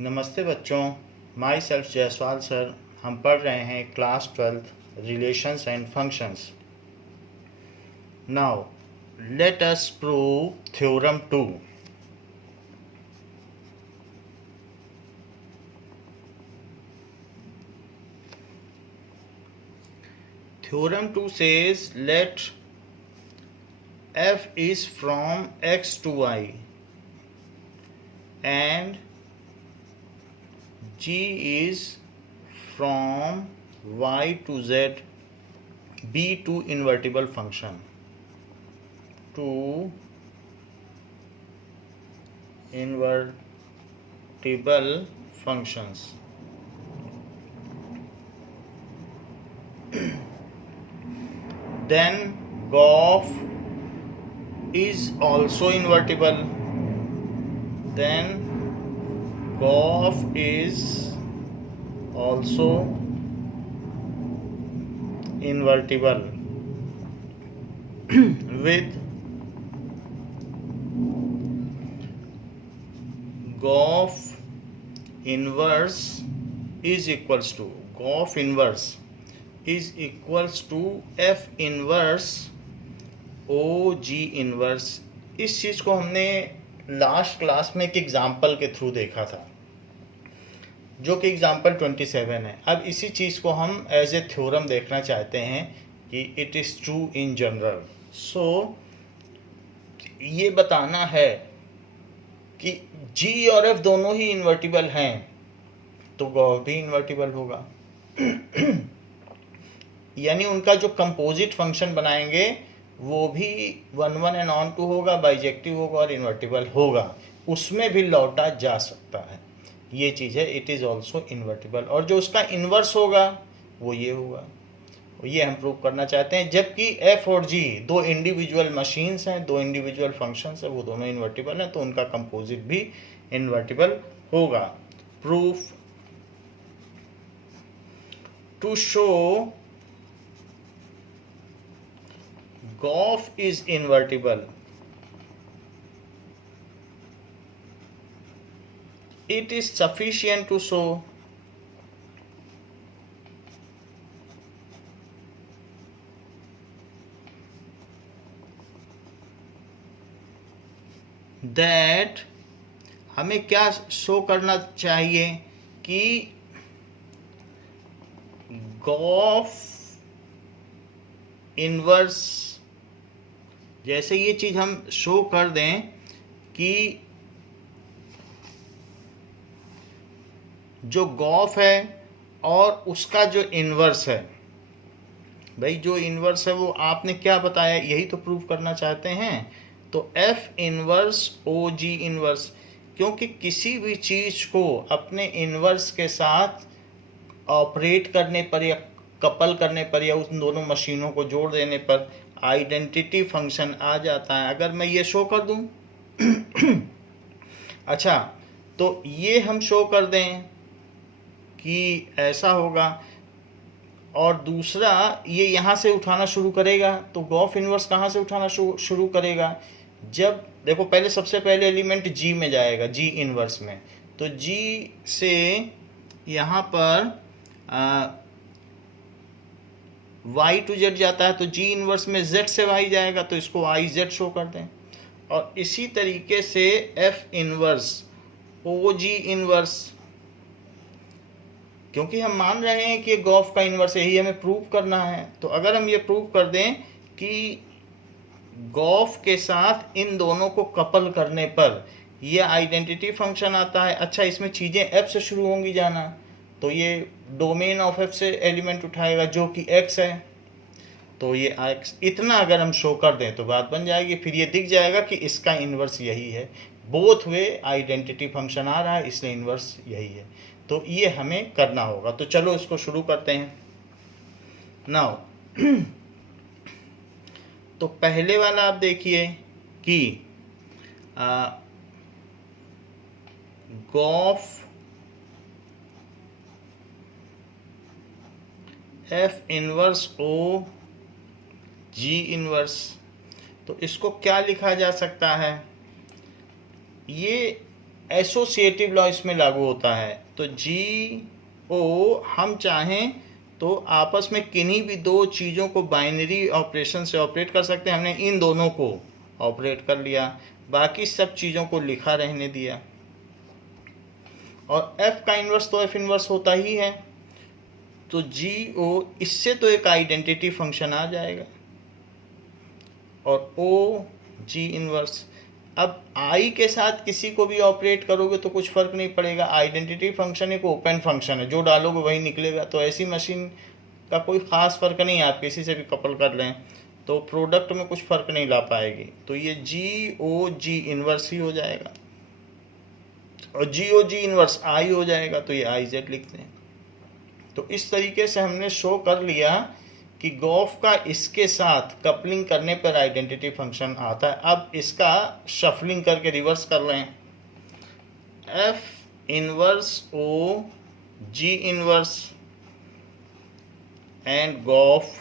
नमस्ते बच्चों, my self Jaiswal sir. हम पढ़ रहे हैं class 12th relations and functions. Now let us prove theorem 2। Theorem 2 says let f is from x to y and g is from y to z be two invertible function. Two invertible functions. Then GOF is also invertible. Then GOF is also invertible with GOF inverse is equals to F inverse O G inverse. इस चीज़ को हमने last class में एक example के through देखा था, जो कि एग्जाम्पल 27 है। अब इसी चीज़ को हम एज ए थ्योरम देखना चाहते हैं कि it is true in general. So ये बताना है कि जी और एफ दोनों ही इन्वर्टिबल हैं, तो गॉफ भी इन्वर्टिबल होगा। यानी उनका जो कंपोजिट फंक्शन बनाएंगे वो भी 1 1 एंड ऑन 2 होगा, बाइजेक्टिव होगा और इन्वर्टिबल होगा। उसमें भी लौटा जा सकता है। ये चीज़ है, इट इज़ ऑल्सो इन्वर्टिबल। और जो उसका इन्वर्स होगा वो ये होगा। ये हम प्रूव करना चाहते हैं। जबकि एफ और जी दो इंडिविजुअल मशीन्स हैं, दो इंडिविजुअल फंक्शंस हैं, वो दोनों इन्वर्टिबल हैं, तो उनका कंपोजिट भी इन्वर्टिबल होगा। Proof to show GOF is invertible, it is sufficient to show that हमें क्या शो करना चाहिए कि GOF इनवर्स, जैसे ये चीज़ हम शो कर दें कि जो गॉफ है और उसका जो इन्वर्स है, भाई जो इन्वर्स है वो आपने क्या बताया, यही तो प्रूव करना चाहते हैं। तो एफ इन्वर्स ओ जी इन्वर्स, क्योंकि किसी भी चीज़ को अपने इन्वर्स के साथ ऑपरेट करने पर या कपल करने पर या उन दोनों मशीनों को जोड़ देने पर आइडेंटिटी फंक्शन आ जाता है। अगर मैं ये शो कर दूं अच्छा, तो ये हम शो कर दें कि ऐसा होगा, और दूसरा ये यहाँ से उठाना शुरू करेगा, तो गॉफ इनवर्स कहाँ से उठाना शुरू करेगा, जब देखो पहले सबसे पहले एलिमेंट जी में जाएगा, जी इनवर्स में, तो जी से यहाँ पर y टू z जाता है, तो g इनवर्स में z से y जाएगा, तो इसको i z शो कर दें। और इसी तरीके से f inverse o g inverse, क्योंकि हम मान रहे हैं कि गॉफ का इनवर्स यही हमें प्रूव करना है, तो अगर हम ये प्रूव कर दें कि गॉफ के साथ इन दोनों को कपल करने पर ये आइडेंटिटी फंक्शन आता है। अच्छा, इसमें चीज़ें f से शुरू होंगी जाना, तो ये डोमेन ऑफ एफ से एलिमेंट उठाएगा जो कि x है, तो ये x इतना अगर हम शो कर दें तो बात बन जाएगी। फिर ये दिख जाएगा कि इसका इन्वर्स यही है, बोथ वे आइडेंटिटी फंक्शन आ रहा है, इसलिए इन्वर्स यही है। तो ये हमें करना होगा। तो चलो इसको शुरू करते हैं। नाउ तो पहले वाला आप देखिए कि Gauff F inverse O G inverse, तो इसको क्या लिखा जा सकता है, ये एसोसिएटिव लॉ इसमें लागू होता है। तो जी ओ हम चाहें तो आपस में किन्हीं भी दो चीज़ों को बाइनरी ऑपरेशन से ऑपरेट कर सकते हैं। हमने इन दोनों को ऑपरेट कर लिया, बाकी सब चीज़ों को लिखा रहने दिया। और एफ का इन्वर्स तो एफ इन्वर्स होता ही है, तो जी ओ इससे तो एक आइडेंटिटी फंक्शन आ जाएगा, और ओ जी इन्वर्स। अब आई के साथ किसी को भी ऑपरेट करोगे तो कुछ फर्क नहीं पड़ेगा, आइडेंटिटी फंक्शन एक ओपन फंक्शन है, जो डालोगे वही निकलेगा। तो ऐसी मशीन का कोई ख़ास फर्क नहीं है, आप किसी से भी कपल कर लें तो प्रोडक्ट में कुछ फर्क नहीं ला पाएगी। तो ये जी ओ जी इन्वर्स ही हो जाएगा, और जी ओ जी इन्वर्स आई हो जाएगा, तो ये आई जेड लिखते हैं। तो इस तरीके से हमने शो कर लिया कि गॉफ का इसके साथ कपलिंग करने पर आइडेंटिटी फंक्शन आता है। अब इसका शफलिंग करके रिवर्स कर रहे हैं। F inverse O G inverse and GOF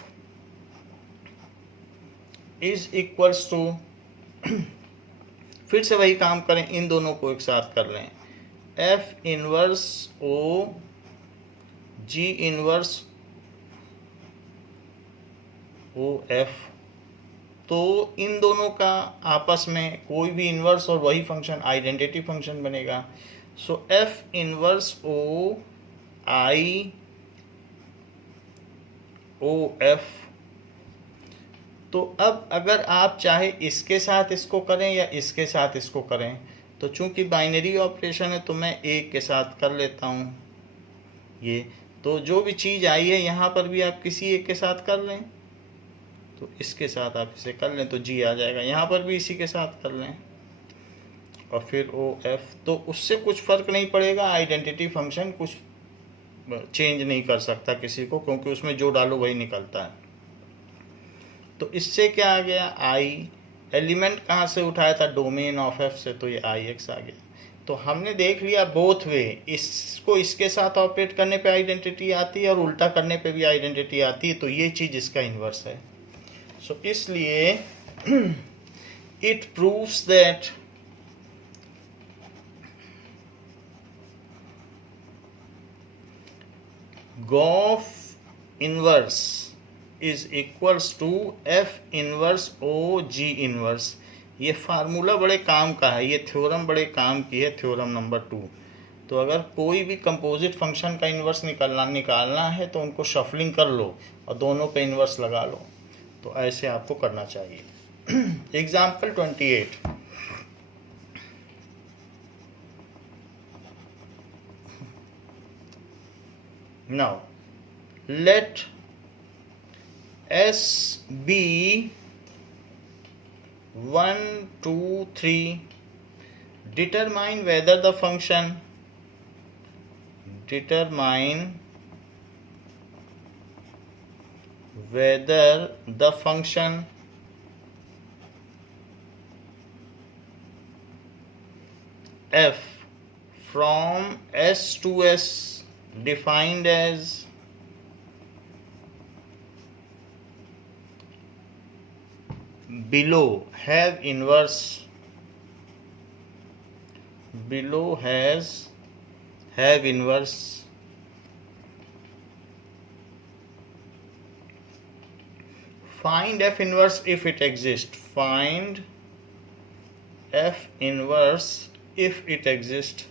is equals to, फिर से वही काम करें, इन दोनों को एक साथ कर लें। F inverse O G inverse O F. तो इन दोनों का आपस में कोई भी इन्वर्स और वही फंक्शन आइडेंटिटी फंक्शन बनेगा। सो एफ इनवर्स ओ आई ओ एफ। तो अब अगर आप चाहे इसके साथ इसको करें या इसके साथ इसको करें, तो चूंकि बाइनरी ऑपरेशन है तो मैं एक के साथ कर लेता हूँ ये। तो जो भी चीज़ आई है यहाँ पर भी आप किसी एक के साथ कर लें, तो इसके साथ आप इसे कर लें तो जी आ जाएगा, यहाँ पर भी इसी के साथ कर लें, और फिर ओ एफ। तो उससे कुछ फ़र्क नहीं पड़ेगा, आइडेंटिटी फंक्शन कुछ चेंज नहीं कर सकता किसी को, क्योंकि उसमें जो डालो वही निकलता है। तो इससे क्या आ गया, आई एलिमेंट कहाँ से उठाया था, डोमेन ऑफ एफ से, तो ये आई एक्स आ गया। तो हमने देख लिया बोथ वे, इसको इसके साथ ऑपरेट करने पे आइडेंटिटी आती है और उल्टा करने पे भी आइडेंटिटी आती है। तो ये चीज़ इसका इन्वर्स है। सो इसलिए it proves that GOF inverse is equals to F inverse O G inverse. ये फार्मूला बड़े काम का है, ये थ्योरम बड़े काम की है, थ्योरम नंबर 2। तो अगर कोई भी कंपोजिट फंक्शन का इन्वर्स निकालना है तो उनको शफलिंग कर लो और दोनों पे इन्वर्स लगा लो। तो ऐसे आपको करना चाहिए। Example 28। Now let S be 1 2 3, determine whether the function f from S to S defined as below has have inverse find f inverse if it exists, find f inverse if it exists।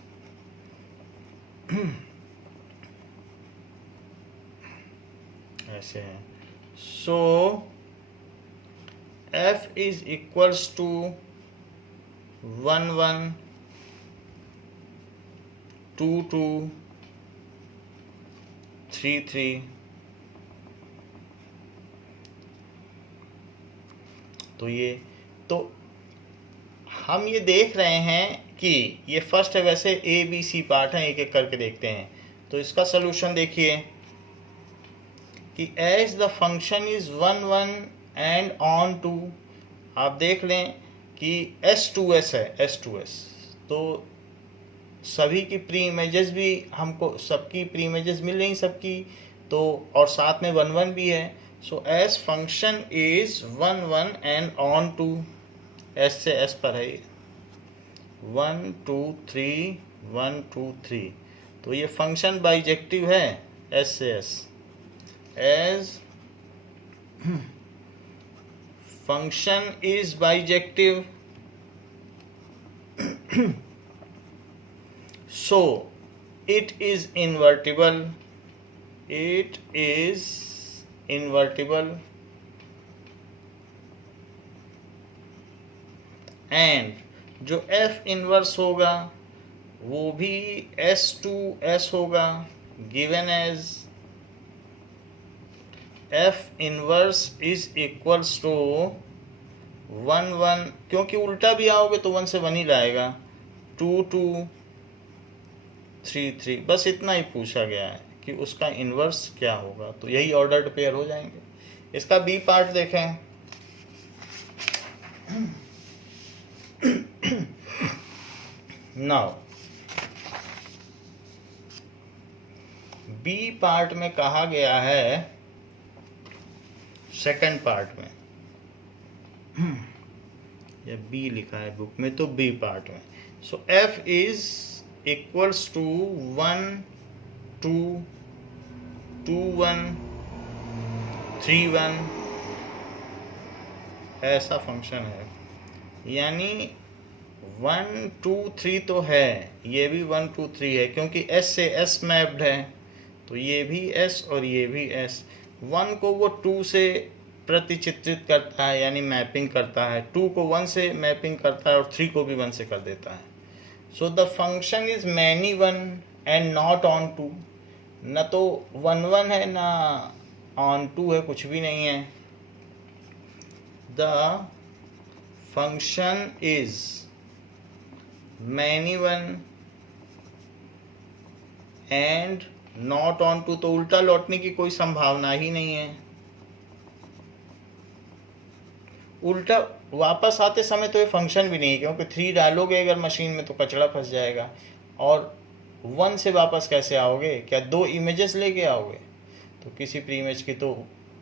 ऐसे है। सो f is equals to 1 1 2 2 3 3। तो हम ये देख रहे हैं कि ये फर्स्ट है, वैसे ए बी सी पार्ट है, एक एक करके देखते हैं। तो इसका सोल्यूशन देखिए कि as the function is 1 1 and onto, आप देख लें कि S2S है, S2S। तो सभी की प्री इमेजेस भी हमको, सबकी प्री इमेजेस मिल रही सबकी, तो और साथ में 1 1 भी है। So S function is 1 1 and onto, S से S पर है। 1 2 3 1 2 3। तो ये फंक्शन बाइजेक्टिव है एस से S. As function is bijective, so it is invertible, it is invertible, and जो f इनवर्स होगा वो भी s to s होगा, given as f inverse is equals to 1 1, क्योंकि उल्टा भी आओगे तो 1 से 1 ही लाएगा, 2 2 3 3। बस इतना ही पूछा गया है कि उसका इन्वर्स क्या होगा, तो यही ऑर्डर्ड पेयर हो जाएंगे। इसका बी पार्ट देखें। नाउ बी पार्ट में कहा गया है, सेकंड पार्ट में, या बी लिखा है बुक में तो बी पार्ट में। सो एफ इज इक्वल्स टू 1 2 2 1 3 1, ऐसा फंक्शन है। यानी 1 2 3 तो है, ये भी 1 2 3 है, क्योंकि S से S मैप्ड है, तो ये भी S और ये भी S। 1 को वो 2 से प्रतिचित्रित करता है, यानी मैपिंग करता है, 2 को 1 से मैपिंग करता है और 3 को भी 1 से कर देता है। So the function is many 1 and not on 2। न तो 1 1 है ना ऑन 2 है, कुछ भी नहीं है। The function is many 1 and not on 2, तो उल्टा लौटने की कोई संभावना ही नहीं है। उल्टा वापस आते समय तो ये फंक्शन भी नहीं है, क्योंकि 3 डालोगे अगर मशीन में तो कचरा फंस जाएगा। और 1 से वापस कैसे आओगे? क्या 2 इमेजेस लेके आओगे? तो किसी प्री इमेज की तो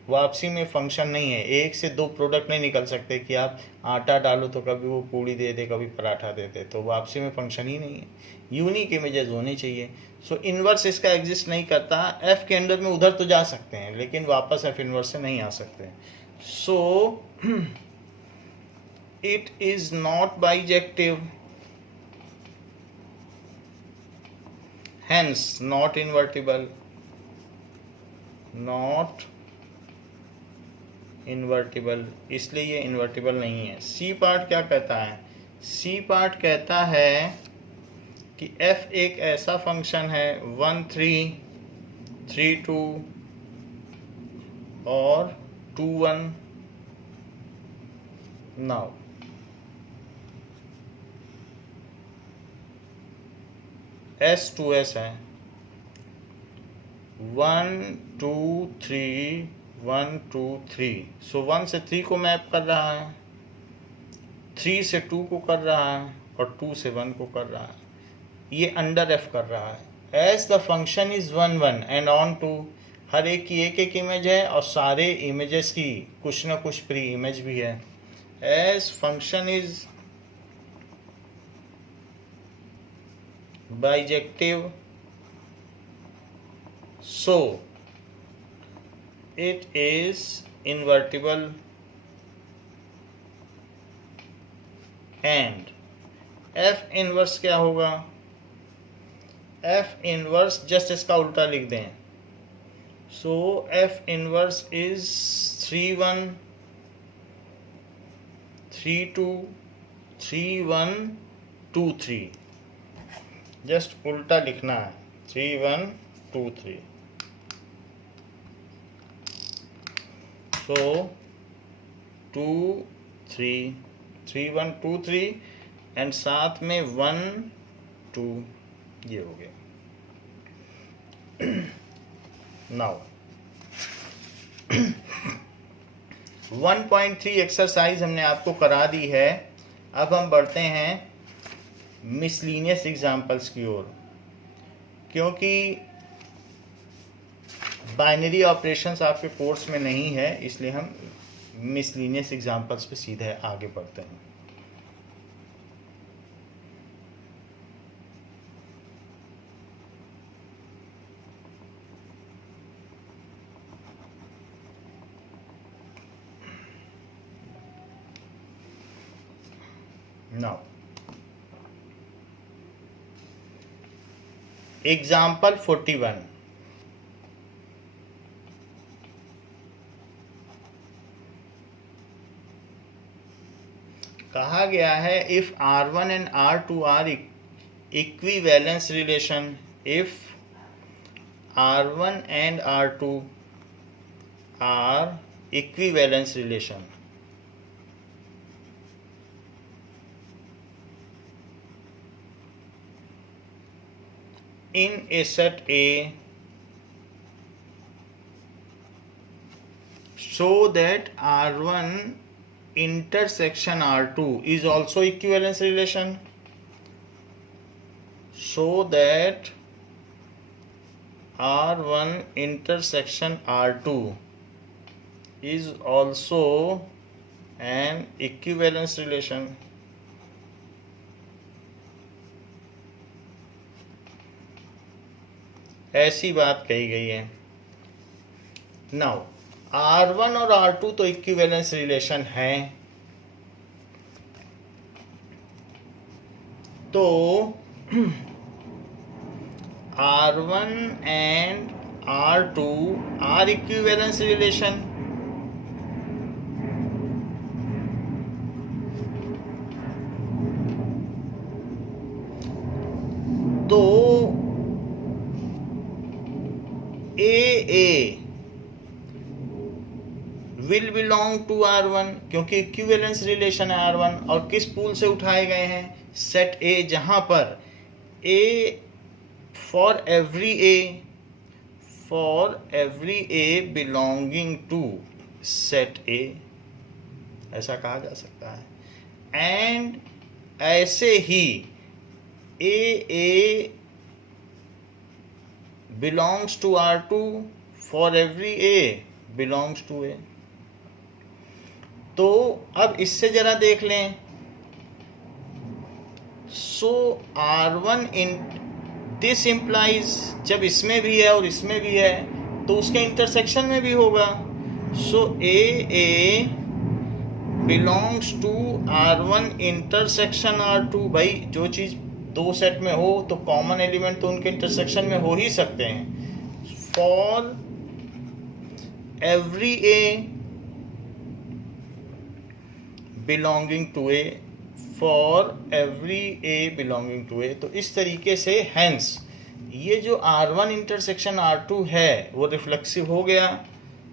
वापसी में फंक्शन नहीं है। 1 से 2 प्रोडक्ट नहीं निकल सकते कि आप आटा डालो तो कभी वो पूड़ी दे दे, कभी पराठा दे दे, तो वापसी में फंक्शन ही नहीं है। यूनिक इमेजेस होनी चाहिए। सो इन्वर्स इसका एग्जिस्ट नहीं करता। एफ के अंडर में उधर तो जा सकते हैं, लेकिन वापस एफ इन्वर्स से नहीं आ सकते। सो it is not bijective, hence not invertible, not invertible, इसलिए ये इन्वर्टिबल नहीं है। सी पार्ट क्या कहता है? सी पार्ट कहता है कि f एक ऐसा फंक्शन है 1 3 3 2 और 2 1। नाउ S to S है 1 2 3 1 2 3। सो 1 से 3 को मैप कर रहा है, 3 से 2 को कर रहा है और 2 से 1 को कर रहा है। ये अंडर F कर रहा है। As the function is 1 1 and 2, हर एक की एक एक इमेज है और सारे इमेजेस की कुछ ना कुछ प्री इमेज भी है। As function is bijective, so it is invertible and f inverse क्या होगा? f इनवर्स जस्ट इसका उल्टा लिख दें। So f inverse is 3 1 3 2 3 1 2 3। Just उल्टा लिखना है, 3 1 2 3। सो 2 3 3 1 2 3 एंड साथ में 1 2, ये हो गया। नाउ 1.3 एक्सरसाइज हमने आपको करा दी है। अब हम बढ़ते हैं मिसलीनियस एग्जाम्पल्स की ओर। क्योंकि बाइनरी ऑपरेशंस आपके कोर्स में नहीं है, इसलिए हम मिसलीनियस एग्जाम्पल्स पे सीधे आगे बढ़ते हैं। नाउ एग्जाम्पल 41, कहा गया है if R1 and R2 are equivalence relation, if R1 and R2 are equivalence relation, in a set A, so that R1 intersection R2 is also equivalence relation, so that R1 intersection R2 is also an equivalence relation. ऐसी बात कही गई है. Now R1 और R2 तो equivalence relation है, तो R1 and R2 are equivalence relation. तो AA will belong to R1 क्योंकि इक्विवेलेंस रिलेशन है R1, और किस पूल से उठाए गए हैं, सेट A, जहां पर A for every A belonging to set A, ऐसा कहा जा सकता है. एंड ऐसे ही AA belongs to R2 for every A belongs to A. तो अब इससे जरा देख लें. सो R1 इन दिस इम्प्लाइज, जब इसमें भी है और इसमें भी है तो उसके इंटरसेक्शन में भी होगा. So AA belongs to R1 intersection R2. भाई जो चीज़ दो सेट में हो तो कॉमन एलिमेंट तो उनके इंटरसेक्शन में हो ही सकते हैं. For every A belonging to A, for every A belonging to A. तो इस तरीके से हेंस ये जो R1 इंटरसेक्शन R2 है वो रिफ्लेक्सिव हो गया.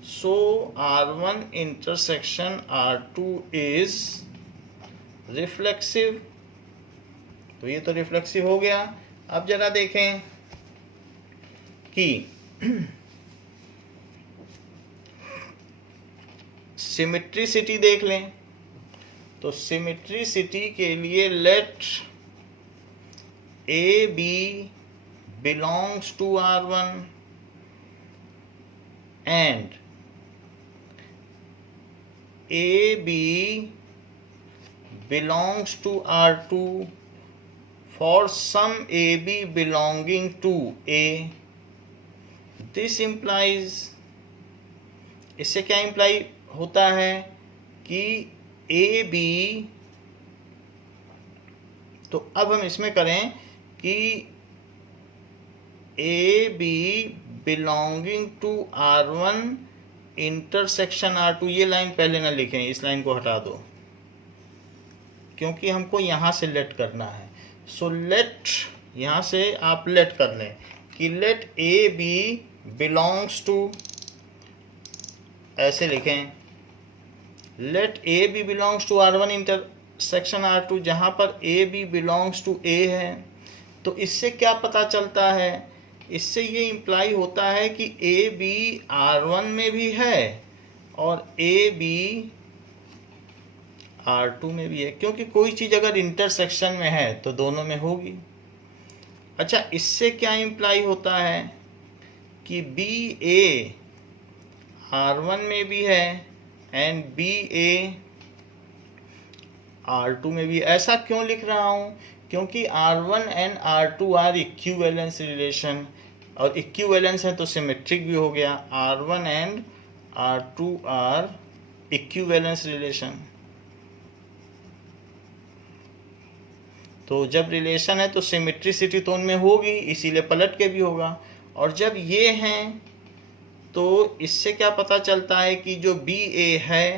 सो R1 intersection R2 is reflexive. तो ये तो रिफ्लेक्सिव हो गया. अब जरा देखें कि सिमेट्रिसिटी देख लें. तो सिमेट्रिसिटी के लिए let a b belongs to R1 and a b belongs to R2 for some AB belonging to A. This implies, इससे क्या इम्प्लाई होता है कि AB, तो अब हम इसमें करें कि AB belonging to R1 intersection R2. ये लाइन पहले ना लिखें, इस लाइन को हटा दो क्योंकि हमको यहाँ से लेट करना है. सो लेट, यहाँ से आप लेट कर लें कि let a b belongs to, ऐसे लिखें let a b belongs to R1 intersection R2, जहाँ पर a b belongs to A है. तो इससे क्या पता चलता है, इससे ये इम्प्लाई होता है कि ए बी R1 में भी है और ए बी R2 में भी है, क्योंकि कोई चीज़ अगर इंटरसेक्शन में है तो दोनों में होगी. अच्छा, इससे क्या इम्प्लाई होता है कि बी ए R1 में भी है एंड बी ए R2 में भी. ऐसा क्यों लिख रहा हूँ, क्योंकि R1 and R2 are equivalence relation, और इक्विवेलेंस है तो सिमेट्रिक भी हो गया. R1 and R2 are equivalence relation. तो जब रिलेशन है तो सिमेट्रिसिटी तो उनमें होगी, इसीलिए पलट के भी होगा। और जब ये हैं तो इससे क्या पता चलता है कि जो बी ए है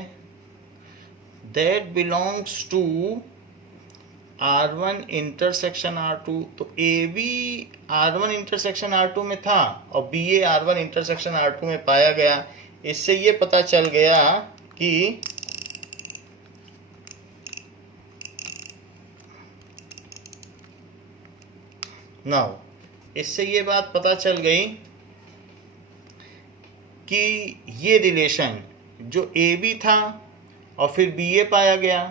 that belongs to R1 intersection R2। तो A B R1 intersection R2 में था और बी ए R1 इंटरसेक्शन R2 में पाया गया। इससे ये पता चल गया कि नाउ इससे ये बात पता चल गई कि ये रिलेशन जो ए बी था और फिर बी ए पाया गया,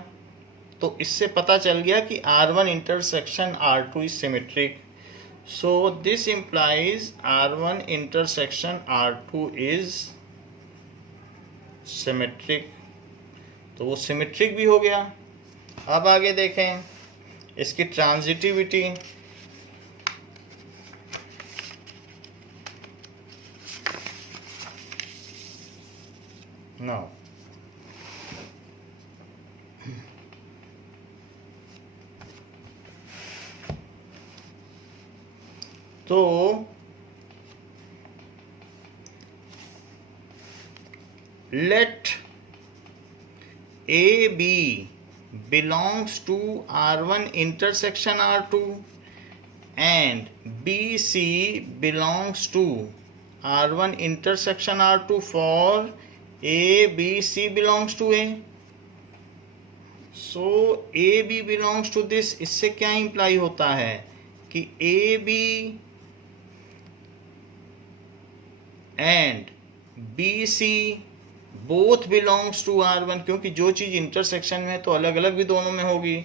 तो इससे पता चल गया कि R1 intersection R2 is symmetric. So this implies R1 intersection R2 is symmetric. तो वो सिमेट्रिक भी हो गया। अब आगे देखें इसकी ट्रांजिटिविटी। नाउ तो let AB belongs to R1 intersection R2 and BC belongs to R1 intersection R2 for ABC belongs to A. So AB belongs to this, इससे क्या इम्प्लाई होता है कि AB and BC both belongs to R1, क्योंकि जो चीज intersection में है तो अलग अलग भी दोनों में होगी।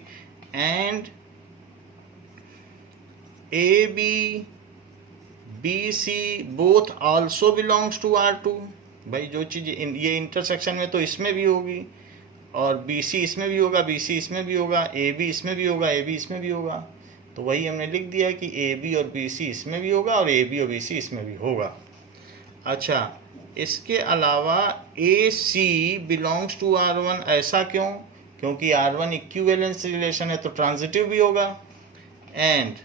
And AB BC both also belongs to R2। भाई जो चीज ये इंटरसेक्शन में तो इसमें भी होगी और BC इसमें भी होगा, BC इसमें भी होगा, AB इसमें भी होगा, AB इसमें भी होगा। तो वही हमने लिख दिया कि AB और BC इसमें भी होगा और AB और BC इसमें भी होगा। अच्छा, इसके अलावा AC बिलोंग्स टू R1, ऐसा क्यों? क्योंकि R1 इक्विवेलेंस रिलेशन है तो ट्रांजिटिव भी होगा। And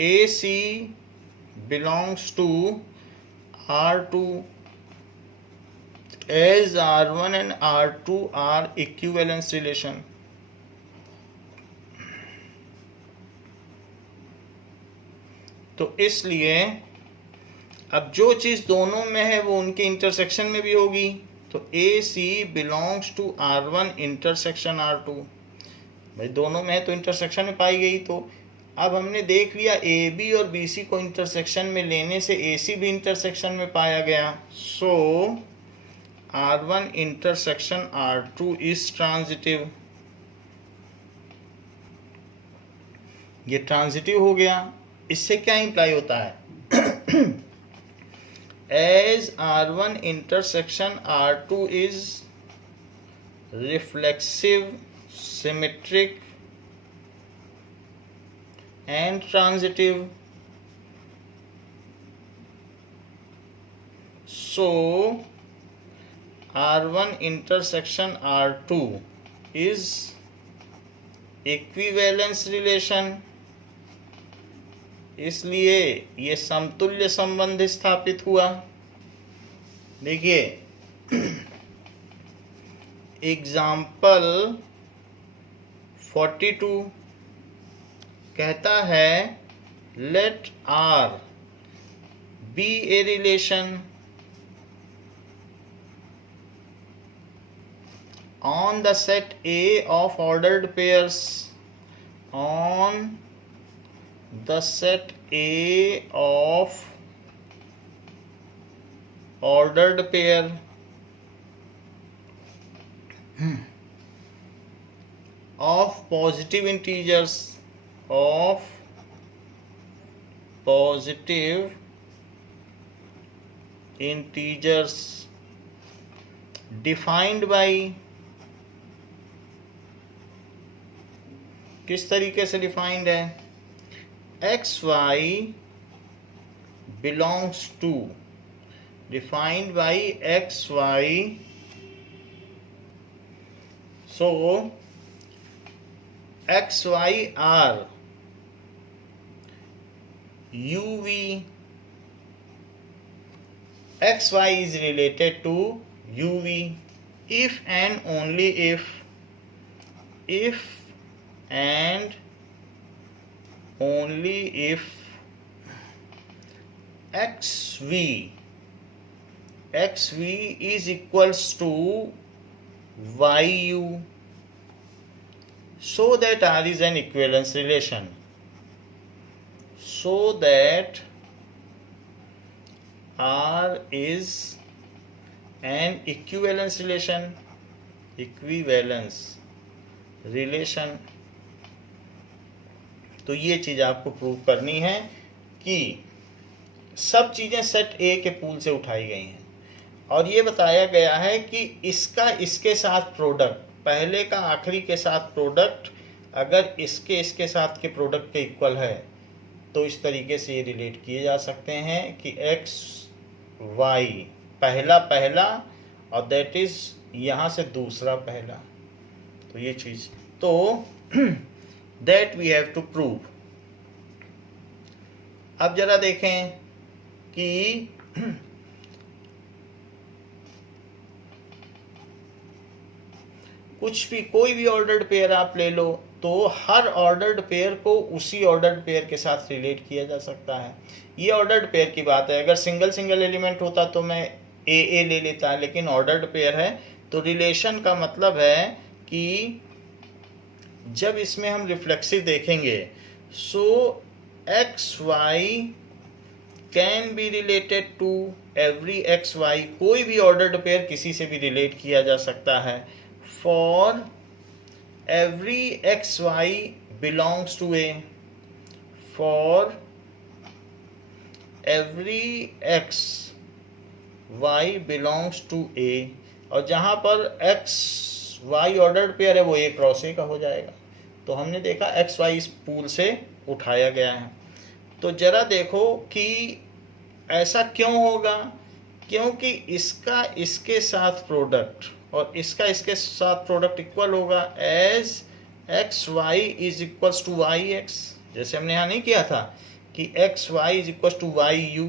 AC belongs to R2 as R1 and R2 are equivalence relation। तो इसलिए अब जो चीज दोनों में है वो उनके इंटरसेक्शन में भी होगी। तो AC belongs to R1 intersection R2। भाई दोनों में है तो इंटरसेक्शन में पाई गई। तो अब हमने देख लिया AB और BC को इंटरसेक्शन में लेने से AC भी इंटरसेक्शन में पाया गया। सो R1 intersection R2 is transitive. ये ट्रांजिटिव हो गया। इससे क्या इंप्लाई होता है? As R1 intersection R2 is reflexive, symmetric and transitive, so R1 intersection R2 is equivalence relation। इसलिए ये समतुल्य संबंध स्थापित हुआ। देखिए एग्जाम्पल 42 कहता है let R be a relation on the set A of ordered pairs, on the set A of ordered pair of positive integers, of positive integers defined by, किस तरीके से डिफाइंड है? XY belongs to, defined by XY। so x y R uv, xy is related to uv if and only if and only if xv is equals to yu, so that R is an equivalence relation, so that R is an equivalence relation. तो ये चीज आपको prove करनी है कि सब चीजें set ए के पूल से उठाई गई हैं और ये बताया गया है कि इसका इसके साथ प्रोडक्ट, पहले का आखिरी के साथ प्रोडक्ट अगर इसके साथ के प्रोडक्ट के इक्वल है तो इस तरीके से ये रिलेट किए जा सकते हैं कि एक्स वाई पहला और दैट इज यहाँ से दूसरा पहला। तो ये चीज तो that we have to prove. अब जरा देखें कि कुछ भी कोई भी ऑर्डर्ड पेयर आप ले लो तो हर ऑर्डर्ड पेयर को उसी ऑर्डर्ड पेयर के साथ रिलेट किया जा सकता है। ये ऑर्डर्ड पेयर की बात है। अगर सिंगल एलिमेंट होता तो मैं ए ले लेता, लेकिन ऑर्डर्ड पेयर है तो रिलेशन का मतलब है कि जब इसमें हम रिफ्लेक्सिव देखेंगे so X Y can be related to every X Y, कोई भी ऑर्डर्ड पेयर किसी से भी रिलेट किया जा सकता है। For every xy belongs to A, for every xy belongs to A, और जहाँ पर xy ऑर्डर्ड पेयर है वो A क्रॉस A का हो जाएगा। तो हमने देखा xy इस पूल से उठाया गया है। तो जरा देखो कि ऐसा क्यों होगा, क्योंकि इसका इसके साथ प्रोडक्ट और इसका इसके साथ प्रोडक्ट इक्वल होगा as x y is equals to y x, जैसे हमने यहाँ नहीं किया था कि x y is equals to y u,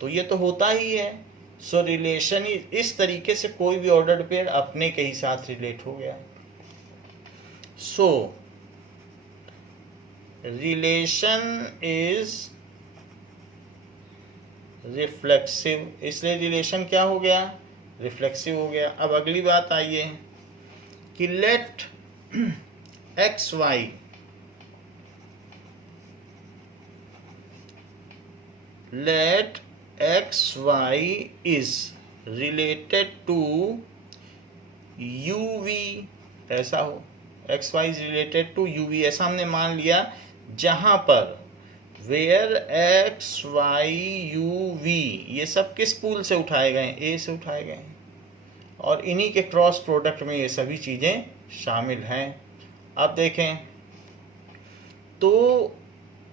तो ये तो होता ही है। सो रिलेशन इस तरीके से कोई भी ऑर्डर्ड पेयर अपने के ही साथ रिलेट हो गया। सो रिलेशन इज रिफ्लेक्सिव, इसलिए रिलेशन क्या हो गया, रिफ्लेक्सिव हो गया। अब अगली बात आइए कि let x y is related to u v, ऐसा हो x y is related to u v, ऐसा हमने मान लिया जहां पर where x y u v ये सब किस पूल से उठाए गए, ए से उठाए गए, और इन्हीं के क्रॉस प्रोडक्ट में ये सभी चीज़ें शामिल हैं। अब देखें तो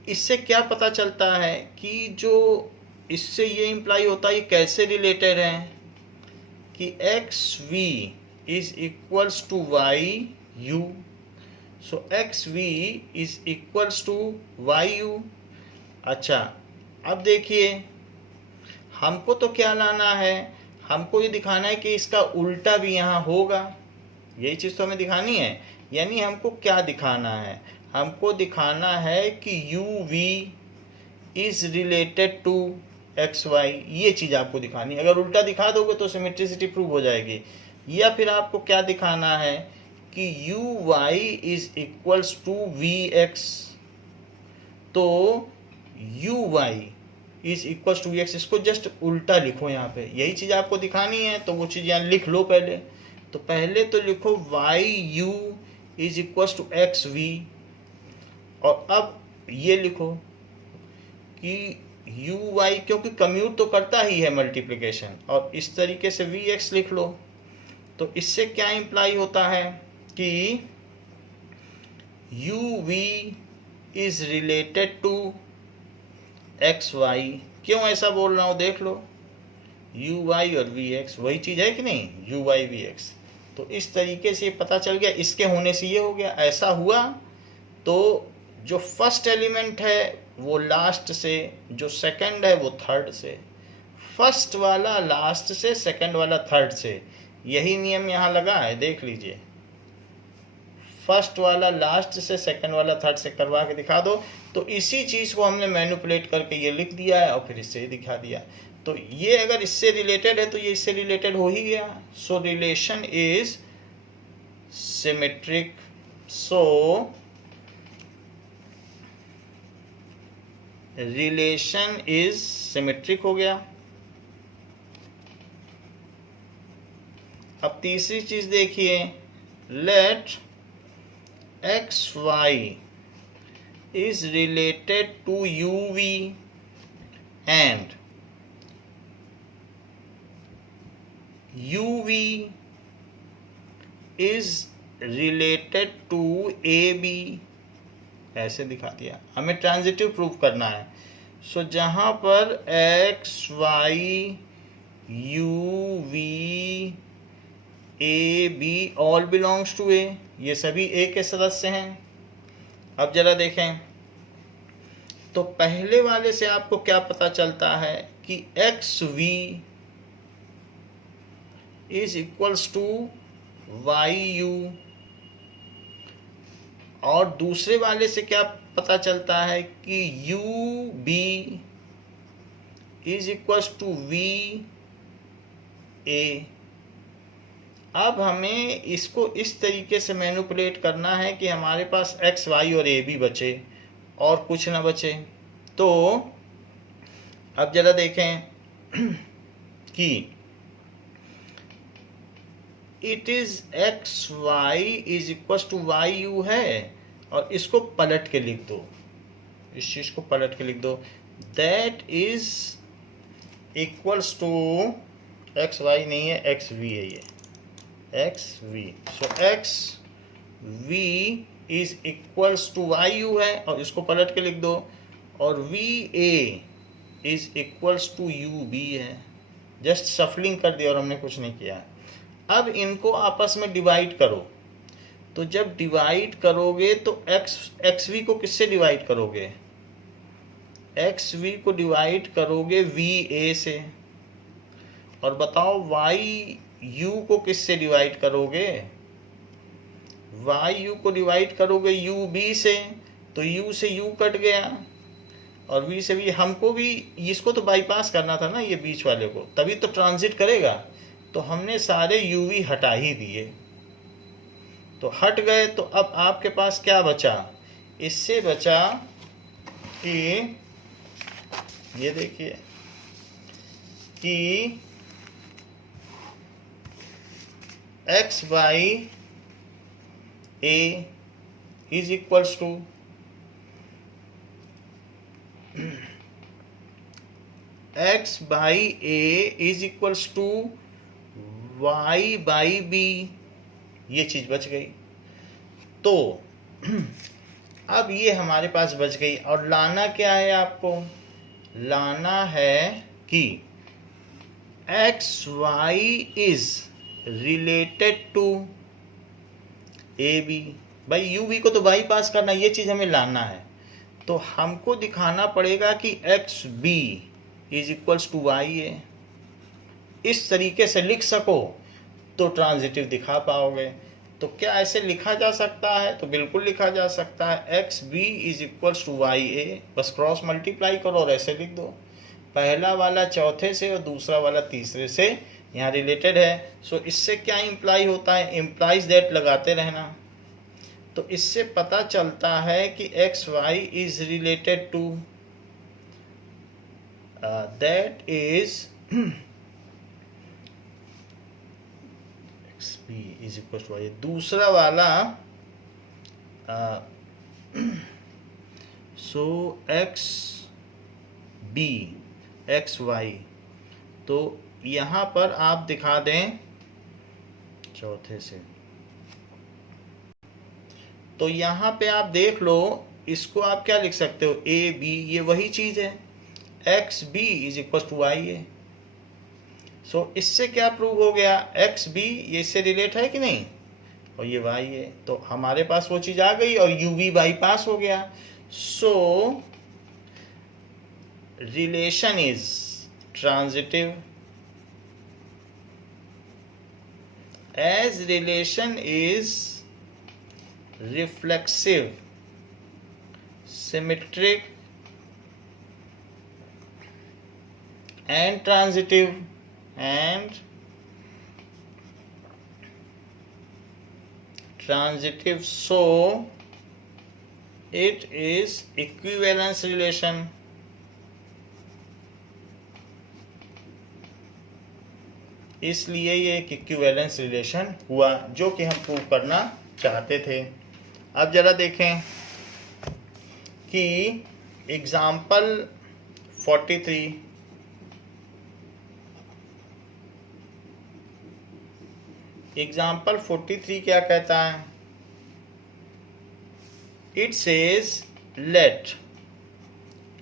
इससे क्या पता चलता है कि जो इससे ये इम्प्लाई होता है ये कैसे रिलेटेड है कि x v is equals to y u, so x v is equals to y u. अच्छा अब देखिए हमको तो क्या लाना है, हमको ये दिखाना है कि इसका उल्टा भी यहाँ होगा, यही चीज़ तो हमें दिखानी है। यानी हमको क्या दिखाना है, हमको दिखाना है कि u v is related to x y, ये चीज़ आपको दिखानी है। अगर उल्टा दिखा दोगे तो सिमेट्रिसिटी प्रूव हो जाएगी। या फिर आपको क्या दिखाना है कि U Y is equals to V X, तो U Y is equal to X, इसको जस्ट उल्टा लिखो यहाँ पे, यही चीज़ आपको दिखानी है। तो वो चीज़ यहाँ लिख लो पहले, तो पहले तो लिखो y u is equal to x v, और अब ये लिखो कि यू वाई, क्योंकि कम्यूट तो करता ही है मल्टीप्लिकेशन, और इस तरीके से वी एक्स लिख लो। तो इससे क्या इम्प्लाई होता है कि u v is related to x y. क्यों ऐसा बोल रहा हूँ देख लो, यू वाई और वी एक्स वही चीज़ है कि नहीं, यू वाई वी एक्स। तो इस तरीके से पता चल गया, इसके होने से ये हो गया, ऐसा हुआ तो जो फर्स्ट एलिमेंट है वो लास्ट से, जो सेकंड है वो थर्ड से, फर्स्ट वाला लास्ट से, सेकंड वाला थर्ड से। यही नियम यहाँ लगा है, देख लीजिए। फर्स्ट वाला लास्ट से, सेकंड वाला थर्ड से करवा के दिखा दो। तो इसी चीज़ को हमने मैनिपुलेट करके ये लिख दिया है और फिर इससे ही दिखा दिया। तो ये अगर इससे रिलेटेड है तो ये इससे रिलेटेड हो ही गया। So relation is symmetric. So relation is symmetric हो गया। अब तीसरी चीज देखिए, let x y is related to uv and uv is related to ab, ऐसे दिखा दिया। हमें ट्रांजिटिव प्रूफ करना है। सो जहाँ पर x y u v a b all belongs to a, ये सभी a के सदस्य हैं। अब जरा देखें, तो पहले वाले से आपको क्या पता चलता है कि x v is equals to y u, और दूसरे वाले से क्या पता चलता है कि u b is equals to v a. अब हमें इसको इस तरीके से मैनिपुलेट करना है कि हमारे पास एक्स वाई और ए भी बचे और कुछ ना बचे। तो अब जरा देखें कि it is x y is equal to y u है, और इसको पलट के लिख दो, इस चीज को पलट के लिख दो, that is equals to x y नहीं है, एक्स वी है ये, x v. So x v is equals to y u है, और इसको पलट के लिख दो, और v a is equals to u b है। जस्ट सफलिंग कर दिया और हमने कुछ नहीं किया। अब इनको आपस में डिवाइड करो। तो जब डिवाइड करोगे तो एक्स वी को किससे डिवाइड करोगे? एक्स वी को डिवाइड करोगे वी ए से। और बताओ वाई यू को किससे डिवाइड करोगे? वाई यू को डिवाइड करोगे यू बी से। तो यू से यू कट गया और वी से वी। हमको भी इसको तो बाईपास करना था ना, ये बीच वाले को, तभी तो ट्रांजिट करेगा। तो हमने सारे यू वी हटा ही दिए, तो हट गए। तो अब आपके पास क्या बचा? इससे बचा कि ये देखिए कि x by a is equals to x by a is equals to y by b. ये चीज बच गई। तो अब ये हमारे पास बच गई। और लाना क्या है आपको? लाना है कि x y is related to a b. भाई यू बी को तो बाई पास करना, ये चीज हमें लाना है। तो हमको दिखाना पड़ेगा कि X B is equals to Y A. इस तरीके से लिख सको तो ट्रांजिटिव दिखा पाओगे। तो क्या ऐसे लिखा जा सकता है? तो बिल्कुल लिखा जा सकता है। X B is equals to Y A, बस क्रॉस मल्टीप्लाई करो और ऐसे लिख दो। पहला वाला चौथे से और दूसरा वाला तीसरे से यहाँ रिलेटेड है। सो इससे क्या इम्प्लाई होता है? इम्प्लाइज दैट लगाते रहना। तो इससे पता चलता है कि x y is related to that is x B is equal to y. दूसरा वाला so x b x y. तो यहाँ पर आप दिखा दें चौथे से। तो यहाँ पे आप देख लो, इसको आप क्या लिख सकते हो? ए बी, ये वही चीज है। X B is equal to Y A. So इससे क्या प्रूव हो गया? एक्स बी ये इससे रिलेट है कि नहीं? और ये y है, तो हमारे पास वो चीज आ गई और u v बाईपास हो गया. So relation is transitive. As relation is reflexive, symmetric and transitive, so it is equivalence relation. इसलिए ये एक इक्विवेलेंस रिलेशन हुआ जो कि हम प्रूव करना चाहते थे. अब जरा देखें कि एग्जाम्पल 43 क्या कहता है. It says late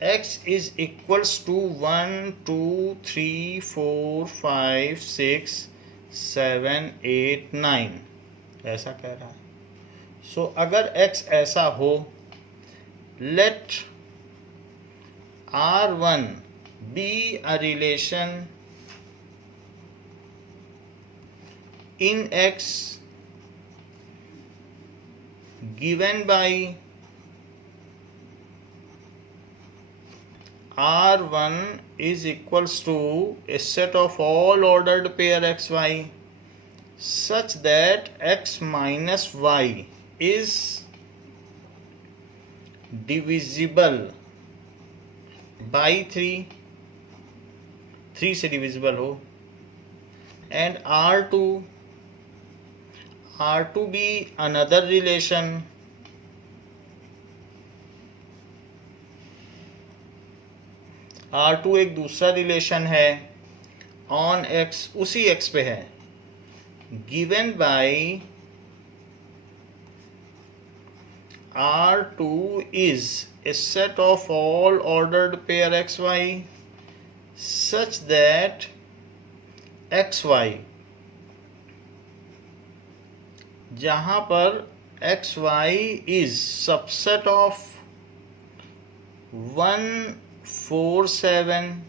x is equals to 1 2 3 4 5 6 7 8 9 ऐसा कह रहा है. सो अगर x ऐसा हो, let R1 be a relation in x given by R1 is equals to a set of all ordered pair xy such that x minus y is divisible by 3 से divisible हो, and R2 be another relation R2 एक दूसरा relation है on x, उसी x पे है, given by R2 is a set of all ordered pair xy such that xy, जहाँ पर xy is subset of 1 4 7,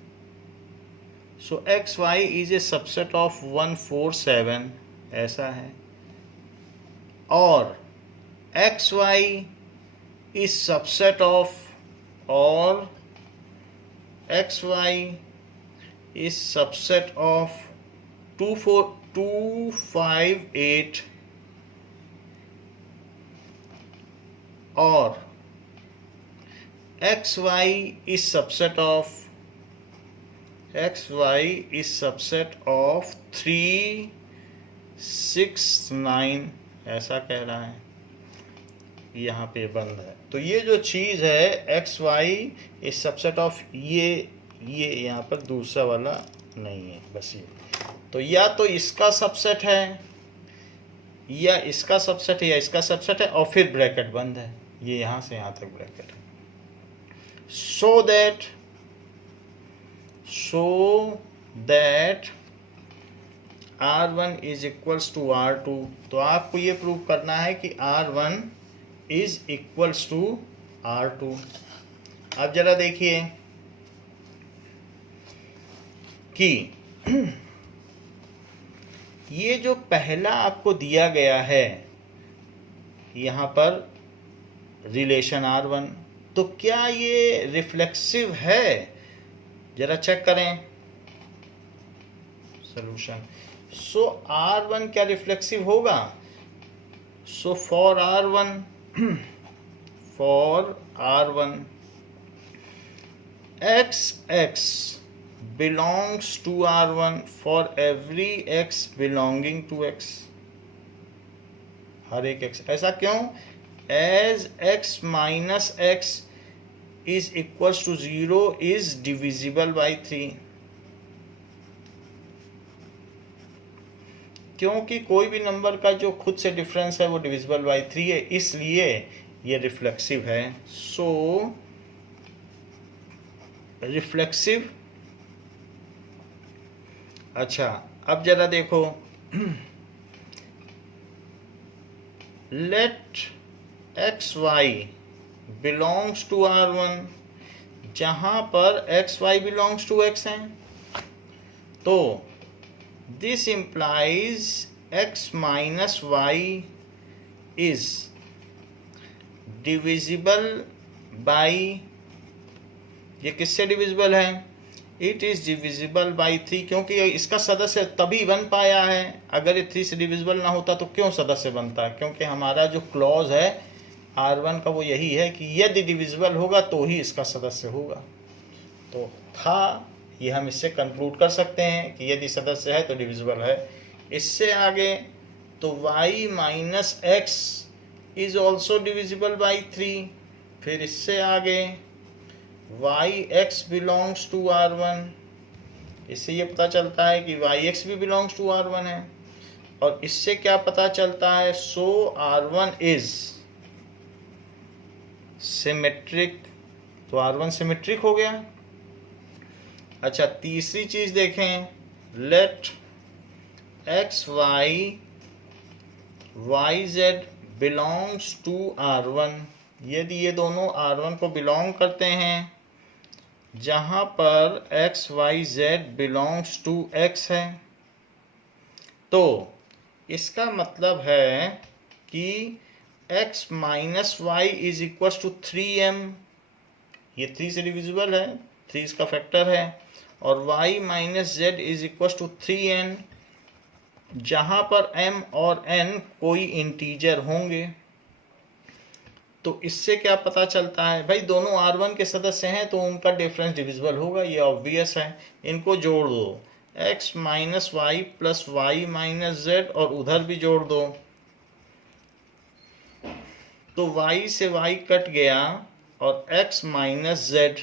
so xy is a subset of 1 4 7 ऐसा है, और xy is subset of, or xy is subset of 2 4 2 5 8, और xy is subset of 3 6 9 ऐसा कह रहा है. यहाँ पे बंद है. तो ये जो चीज़ है xy इस सबसेट ऑफ ये यहाँ पर दूसरा वाला नहीं है, बस ये. तो या तो इसका सबसेट है या इसका सबसेट है या इसका सबसेट है, और फिर ब्रैकेट बंद है. ये यहाँ से यहाँ तक ब्रैकेट है. so that R1 is equals to R2. तो आपको ये प्रूव करना है कि R1 is equals to R2. अब जरा देखिए कि ये जो पहला आपको दिया गया है यहाँ पर रिलेशन R1, तो क्या ये रिफ्लेक्सिव है? जरा चेक करें सॉल्यूशन. सो R1 क्या रिफ्लेक्सिव होगा? So for R1 x belongs to R1 for every x belonging to x. हर एक x. ऐसा क्यों? as x minus x is equals to 0 is divisible by 3. क्योंकि कोई भी नंबर का जो खुद से डिफरेंस है वो डिविजिबल बाई 3 है, इसलिए ये रिफ्लेक्सिव है. So reflexive. अच्छा अब जरा देखो let x y belongs to R1, जहां पर x y belongs to x है, तो this implies x minus y is divisible by, ये किससे डिविजिबल है? इट इज डिविजिबल बाई 3, क्योंकि इसका सदस्य तभी बन पाया है, अगर ये 3 से डिविजिबल ना होता तो क्यों सदस्य बनता है? क्योंकि हमारा जो क्लॉज है R1 का वो यही है कि यदि डिविजिबल होगा तो ही इसका सदस्य होगा। तो था, ये हम इससे कंक्लूड कर सकते हैं कि यदि सदस्य है तो डिविजिबल है। इससे आगे तो y minus x is also divisible by 3। फिर इससे आगे Y x belongs to R1, इससे ये पता चलता है कि वाई एक्स भी बिलोंग्स टू R1 है। और इससे क्या पता चलता है? सो R1 इज सिमेट्रिक, तो R1 सिमेट्रिक हो गया। अच्छा, तीसरी चीज देखें, let x y y z belongs to R1, यदि ये दोनों R1 को बिलोंग करते हैं, जहां पर x y z belongs to x है, तो इसका मतलब है कि x minus y is equal to 3m, ये 3 से डिविजिबल है, 3 इसका फैक्टर है, और y minus z is equal to 3n, जहां पर m और n कोई इंटीजर होंगे। तो इससे क्या पता चलता है? भाई दोनों R1 के सदस्य हैं तो उनका डिफरेंस डिविजिबल होगा, ये ऑब्वियस है। इनको जोड़ दो, x minus y plus y minus z, और उधर भी जोड़ दो, तो y से y कट गया और x माइनस जेड,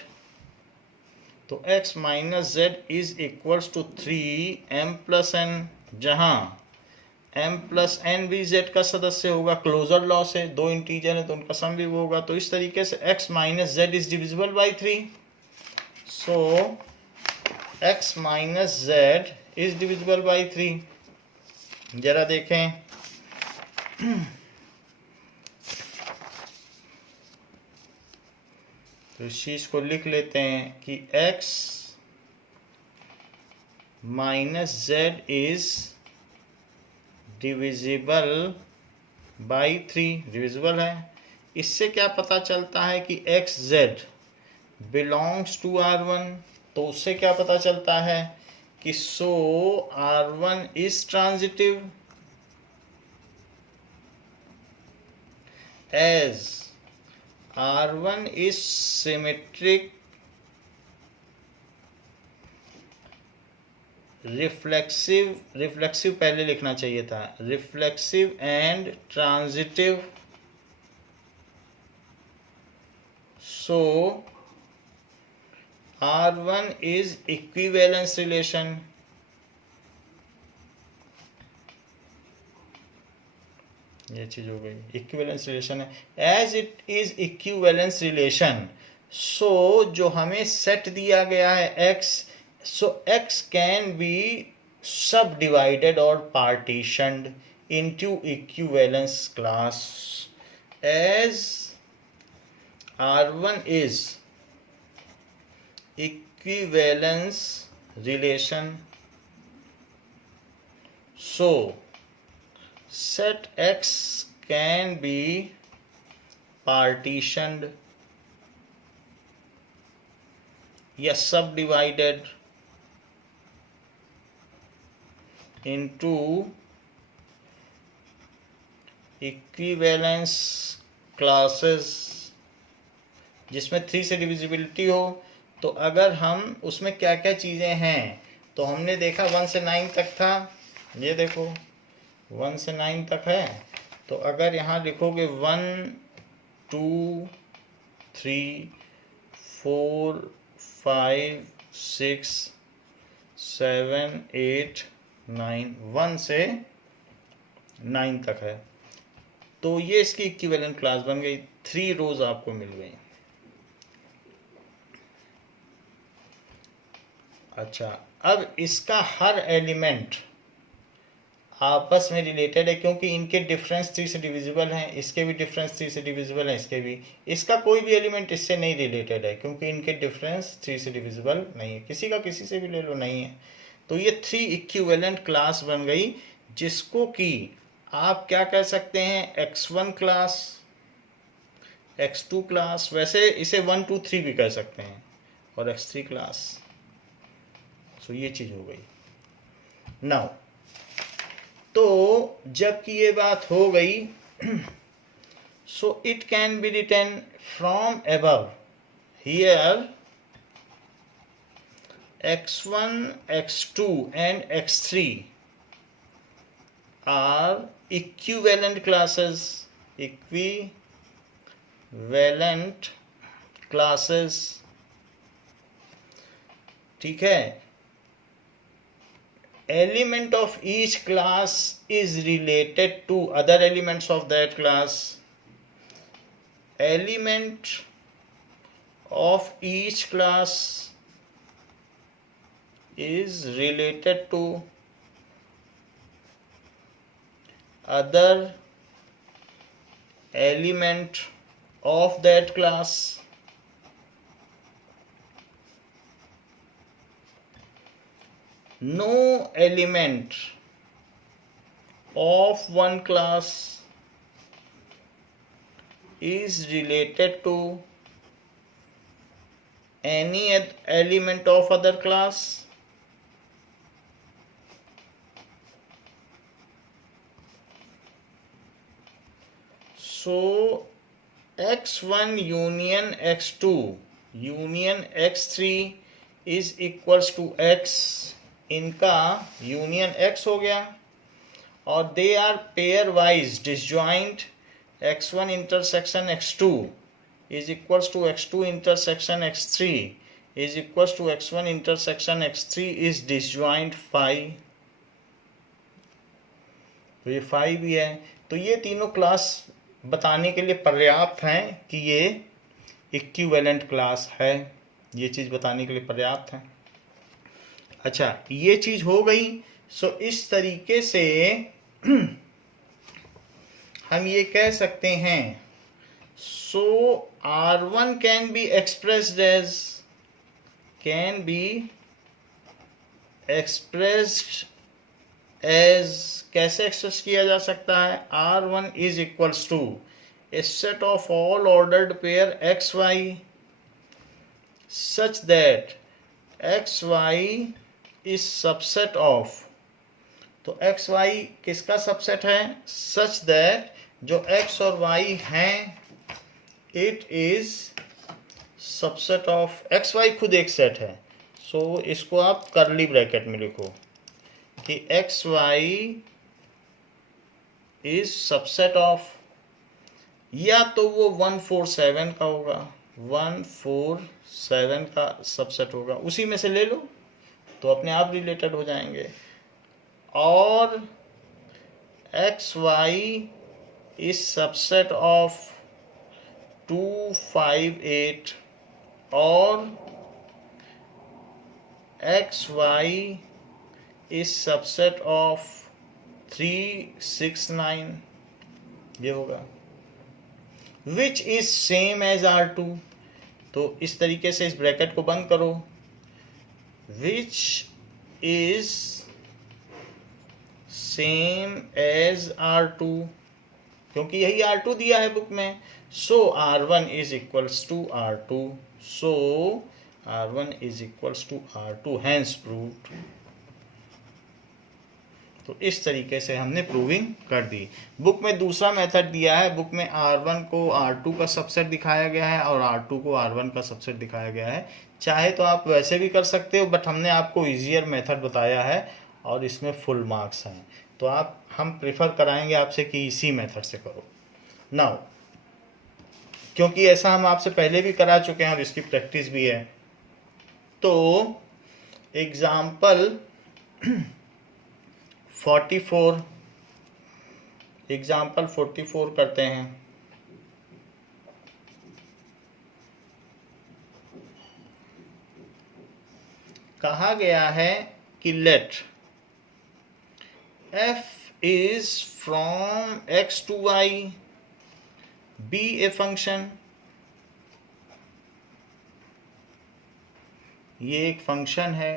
तो x minus z is equals to 3m plus n, जहां m प्लस n भी z का सदस्य होगा, क्लोजर लॉ से दो इंटीजर है तो उनका सम भी वो होगा। तो इस तरीके से x minus z is divisible by 3, so x minus z is divisible by 3। जरा देखें, तो इस चीज को लिख लेते हैं कि x minus z is divisible by 3, divisible है। इससे क्या पता चलता है कि x Z belongs to R1, तो उससे क्या पता चलता है कि so R1 is transitive as R1 is symmetric, reflexive पहले लिखना चाहिए था, reflexive and transitive, so R1 is equivalence relation, ये चीज हो गई, इक्विवेलेंस रिलेशन है। As it is equivalence relation, so जो हमें सेट दिया गया है x, so x can be subdivided और partitioned into equivalence class as R1 is equivalence relation, so set x can be partitioned या subdivided into equivalence classes जिसमें 3 से divisibility हो। तो अगर हम उसमें क्या क्या चीज़ें हैं, तो हमने देखा 1 से 9 तक था, ये देखो 1 से 9 तक है। तो अगर यहाँ लिखोगे 1 2 3 4 5 6 7 8 9, 1 से 9 तक है, तो ये इसकी इक्विवेलेंट क्लास बन गई, 3 रोज आपको मिल गई। अच्छा, अब इसका हर एलिमेंट आपस में रिलेटेड है, क्योंकि इनके डिफरेंस 3 से डिविजिबल हैं, इसके भी डिफरेंस 3 से डिविजिबल हैं, इसके भी। इसका कोई भी एलिमेंट इससे नहीं रिलेटेड है, क्योंकि इनके डिफरेंस 3 से डिविजिबल नहीं है। किसी का किसी से भी ले लो, नहीं है। तो ये 3 इक्विवेलेंट क्लास बन गई, जिसको कि आप क्या कह सकते हैं, x1 क्लास, x2 क्लास, वैसे इसे 1 2 3 भी कह सकते हैं, और x3 क्लास। सो ये चीज हो गई। नाउ तो जबकि ये बात हो गई, so it can be written from above. Here x1, x2 and x3 are equivalent classes. Equivalent classes. ठीक है। Element of each class is related to other elements of that class. Element of each class is related to other element of that class. No element of one class is related to any element of other class. So x1 union x2 union x3 is equals to x. इनका union x हो गया, और they are pairwise disjoint. x1 intersection x2 is equals to x2 intersection x3 is equals to x1 intersection x3 is disjoint phi. तो ये phi भी है। तो ये तीनों क्लास बताने के लिए पर्याप्त हैं कि ये इक्विवेलेंट क्लास है। ये चीज़ बताने के लिए पर्याप्त है। अच्छा, ये चीज़ हो गई। सो इस तरीके से हम ये कह सकते हैं, so R1 can be expressed as कैसे एक्सप्रेस किया जा सकता है, R1 is equals to a set of all ordered pair xy such that xy is subset of, तो xy किसका सबसेट है, such that जो x और y हैं it is subset of xy खुद एक सेट है। सो इसको आप कर्ली ब्रैकेट में लिखो कि xy इज सबसेट ऑफ, या तो वो 147 का होगा, 147 का सबसेट होगा, उसी में से ले लो तो अपने आप रिलेटेड हो जाएंगे, और xy इज सबसेट ऑफ 258 और xy इज सबसेट ऑफ 369, ये होगा, which is same as R2। तो इस तरीके से इस ब्रैकेट को बंद करो, which is same as R2, क्योंकि यही R2 दिया है बुक में। So R1 is equals to R2, so R1 is equals to R2, hence proved. तो इस तरीके से हमने प्रूविंग कर दी। बुक में दूसरा मेथड दिया है, बुक में R1 को R2 का सबसेट दिखाया गया है और R2 को R1 का सबसेट दिखाया गया है। चाहे तो आप वैसे भी कर सकते हो, बट हमने आपको इजियर मेथड बताया है और इसमें फुल मार्क्स हैं, तो हम प्रेफर कराएंगे आपसे कि इसी मेथड से करो। नाउ क्योंकि ऐसा हम आपसे पहले भी करा चुके हैं और इसकी प्रैक्टिस भी है, तो एग्जाम्पल 44 करते हैं। कहा गया है कि late f is from x to y be a function? ये एक फंक्शन है.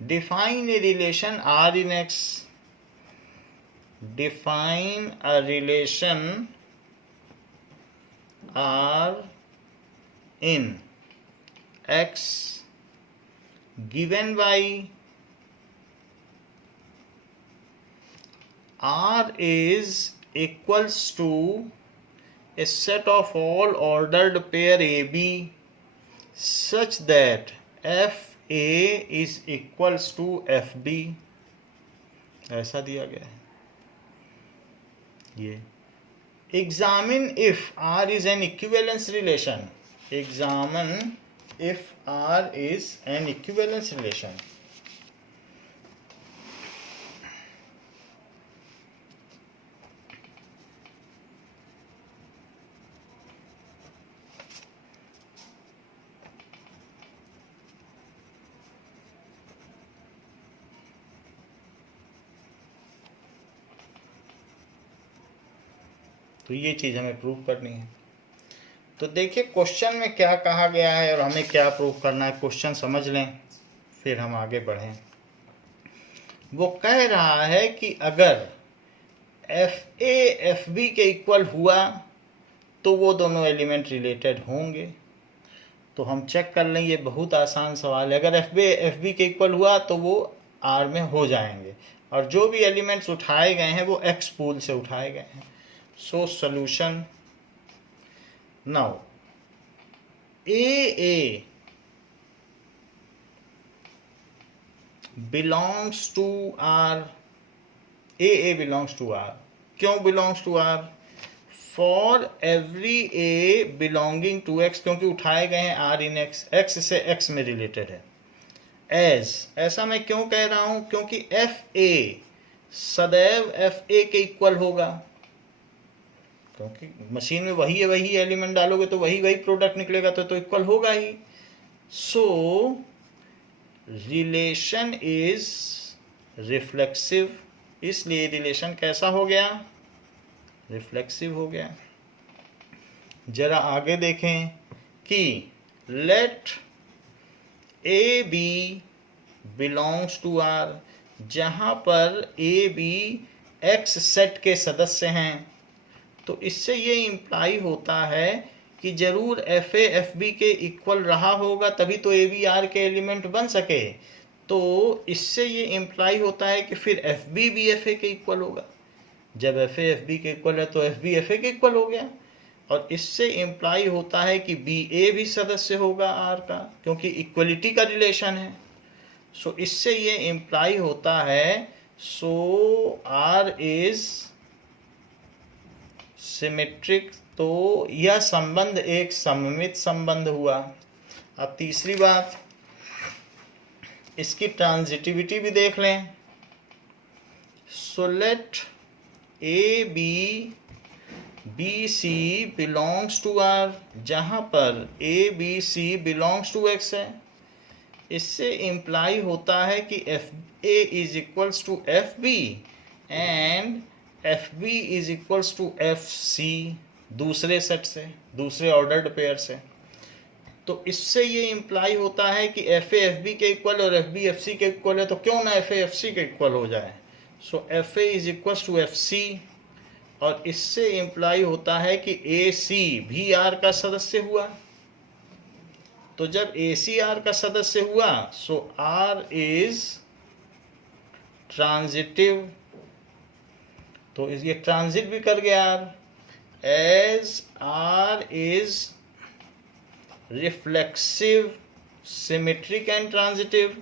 Define a relation R in X. Define a relation R in X given by R is equals to a set of all ordered pair AB such that FA is equals to FB. ऐसा दिया गया है. ये examine if R is an equivalence relation. Examine if R is an equivalence relation. तो ये चीज़ हमें prove करनी है. तो देखिए क्वेश्चन में क्या कहा गया है और हमें क्या प्रूव करना है. क्वेश्चन समझ लें फिर हम आगे बढ़ें. वो कह रहा है कि अगर FA FB के इक्वल हुआ तो वो दोनों एलिमेंट रिलेटेड होंगे. तो हम चेक कर लें. ये बहुत आसान सवाल है. अगर FA FB के इक्वल हुआ तो वो R में हो जाएंगे और जो भी एलिमेंट्स उठाए गए हैं वो X पूल से उठाए गए हैं. So solution. Now AA belongs to R. AA belongs to R. क्यों belongs to R? For every A belonging to X, क्योंकि उठाए गए हैं R in X. X से X में रिलेटेड है. As ऐसा मैं क्यों कह रहा हूं? क्योंकि FA सदैव FA के इक्वल होगा. क्योंकि मशीन में वही एलिमेंट डालोगे तो वही प्रोडक्ट निकलेगा. तो इक्वल होगा ही. So relation is reflexive. इसलिए रिलेशन कैसा हो गया? रिफ्लेक्सिव हो गया. जरा आगे देखें कि let a b belongs to R. जहां पर ए बी एक्स सेट के सदस्य हैं तो इससे ये इम्प्लाई होता है कि जरूर FA FB के इक्वल रहा होगा तभी तो AB R के एलिमेंट बन सके. तो इससे ये इम्प्लाई होता है कि फिर FB भी FA के इक्वल होगा. जब FA FB के इक्वल है तो FB FA के इक्वल हो गया. और इससे इम्प्लाई होता है कि BA भी सदस्य होगा R का, क्योंकि इक्वलिटी का रिलेशन है. सो इससे ये इम्प्लाई होता है सो R इज सिमेट्रिक. तो यह संबंध एक सममित संबंध हुआ. अब तीसरी बात, इसकी ट्रांजिटिविटी भी देख लें. So let a b c belongs to R. जहां पर a b c belongs to x है. इससे इम्प्लाई होता है कि FA is equals to FB and FB is equals to FC दूसरे सेट से, दूसरे ऑर्डर्ड पेयर से. तो इससे ये इम्प्लाई होता है कि FA FB के इक्वल और FB FC के इक्वल है. तो क्यों ना FA FC के इक्वल हो जाए. So FA is equals to FC. और इससे इम्प्लाई होता है कि AC भी R का सदस्य हुआ. तो जब AC R का सदस्य हुआ सो R इज ट्रांजिटिव. तो ये ट्रांजिट भी कर गया R. As R is reflexive, symmetric and transitive.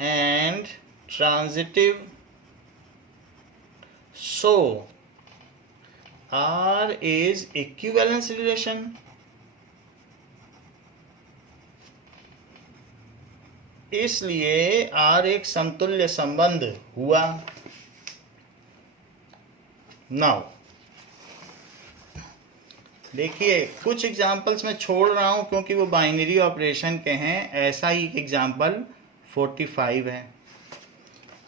And transitive. So R is equivalence relation. इसलिए R एक समतुल्य संबंध हुआ. नाउ देखिए कुछ एग्जांपल्स मैं छोड़ रहा हूं क्योंकि वो बाइनरी ऑपरेशन के हैं. ऐसा ही एक एग्जांपल 45 है.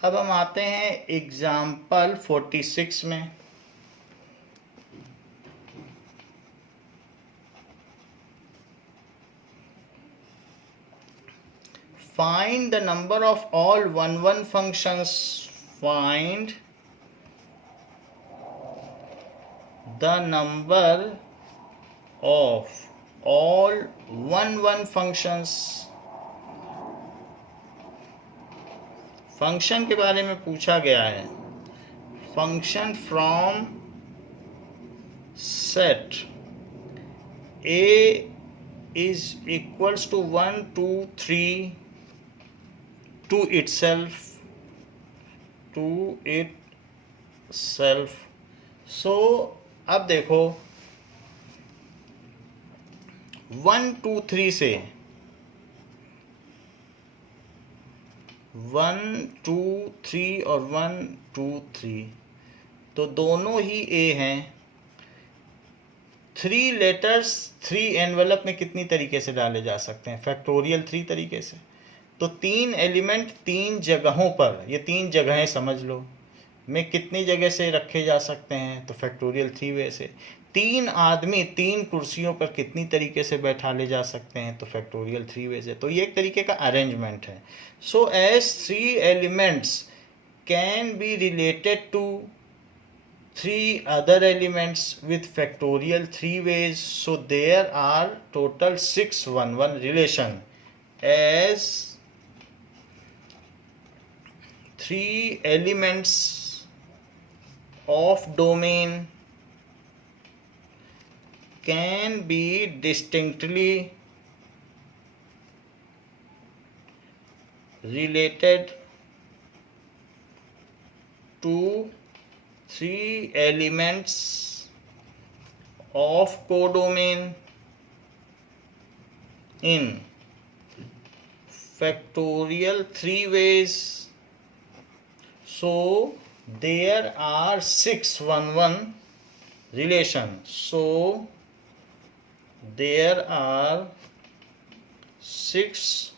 अब हम आते हैं एग्जाम्पल 46 में। Find the number of all 1-1 functions. Find the number of all 1-1 functions. Function के बारे में पूछा गया है। Function from set A is equals to 1, 2, 3 to itself. So अब देखो 1, 2, 3 से 1, 2, 3 और 1, 2, 3 तो दोनों ही A हैं। 3 लेटर्स 3 एनवेलप में कितनी तरीके से डाले जा सकते हैं? फैक्टोरियल 3 तरीके से। तो 3 एलिमेंट 3 जगहों पर, ये 3 जगहें समझ लो, में कितनी जगह से रखे जा सकते हैं? तो फैक्टोरियल 3 वे से। 3 आदमी 3 कुर्सियों पर कितनी तरीके से बैठा ले जा सकते हैं? तो फैक्टोरियल 3 वे से। तो ये एक तरीके का अरेंजमेंट है। So as 3 elements can be related to 3 other elements with factorial 3 ways, so there are total 6 1-1 relation as 3 elements of domain can be distinctly related to 3 elements of codomain in factorial 3 ways. So there are 6 1-1 relation. So there are 6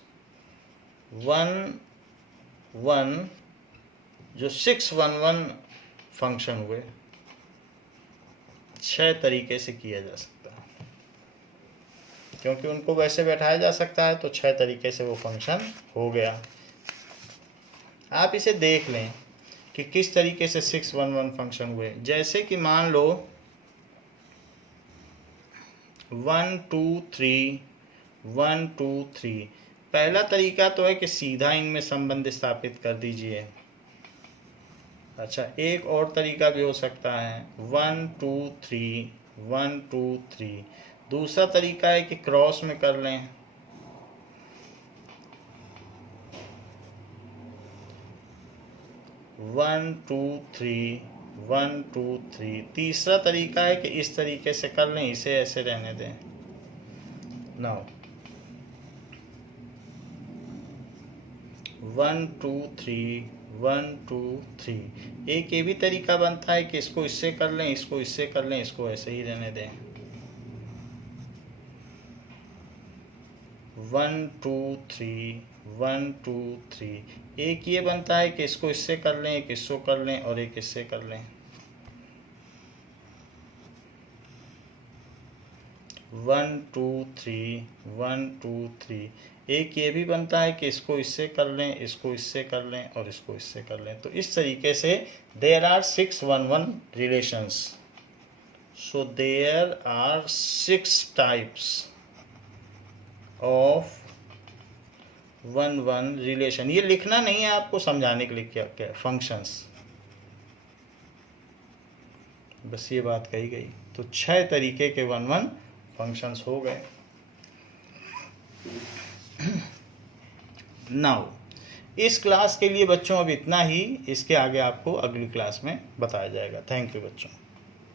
1-1 जो 6 1-1 function हुए। 6 तरीके से किया जा सकता है, क्योंकि उनको वैसे बैठाया जा सकता है तो 6 तरीके से वो फंक्शन हो गया। आप इसे देख लें कि किस तरीके से 6 1-1 फंक्शन हुए। जैसे कि मान लो 1 2 3 1 2 3। पहला तरीका तो है कि सीधा इनमें संबंध स्थापित कर दीजिए। अच्छा, एक और तरीका भी हो सकता है 1 2 3 1 2 3। दूसरा तरीका है कि क्रॉस में कर लें। One two three 1 2 3। तीसरा तरीका है कि इस तरीके से कर लें, इसे ऐसे रहने दें। नाउ 1 2 3 1 2 3। एक ये भी तरीका बनता है कि इसको इससे कर लें, इसको इससे कर लें, इसको ऐसे ही रहने दें। 1 2 3 1 2 3। एक ये बनता है कि इसको इससे कर लें, एक इसको कर लें और एक इससे कर लें। 1 2 3 1 2 3। एक ये भी बनता है कि इसको इससे कर लें, इसको इससे कर लें और इसको इससे कर लें। तो इस तरीके से there are 6 1-1 relations. So there are 6 types of 1-1 relation. ये लिखना नहीं है, आपको समझाने के लिए क्या क्या फंक्शंस, बस ये बात कही गई। तो 6 तरीके के 1-1 फंक्शंस हो गए। नाउ इस क्लास के लिए बच्चों अब इतना ही। इसके आगे आपको अगली क्लास में बताया जाएगा। थैंक यू बच्चों।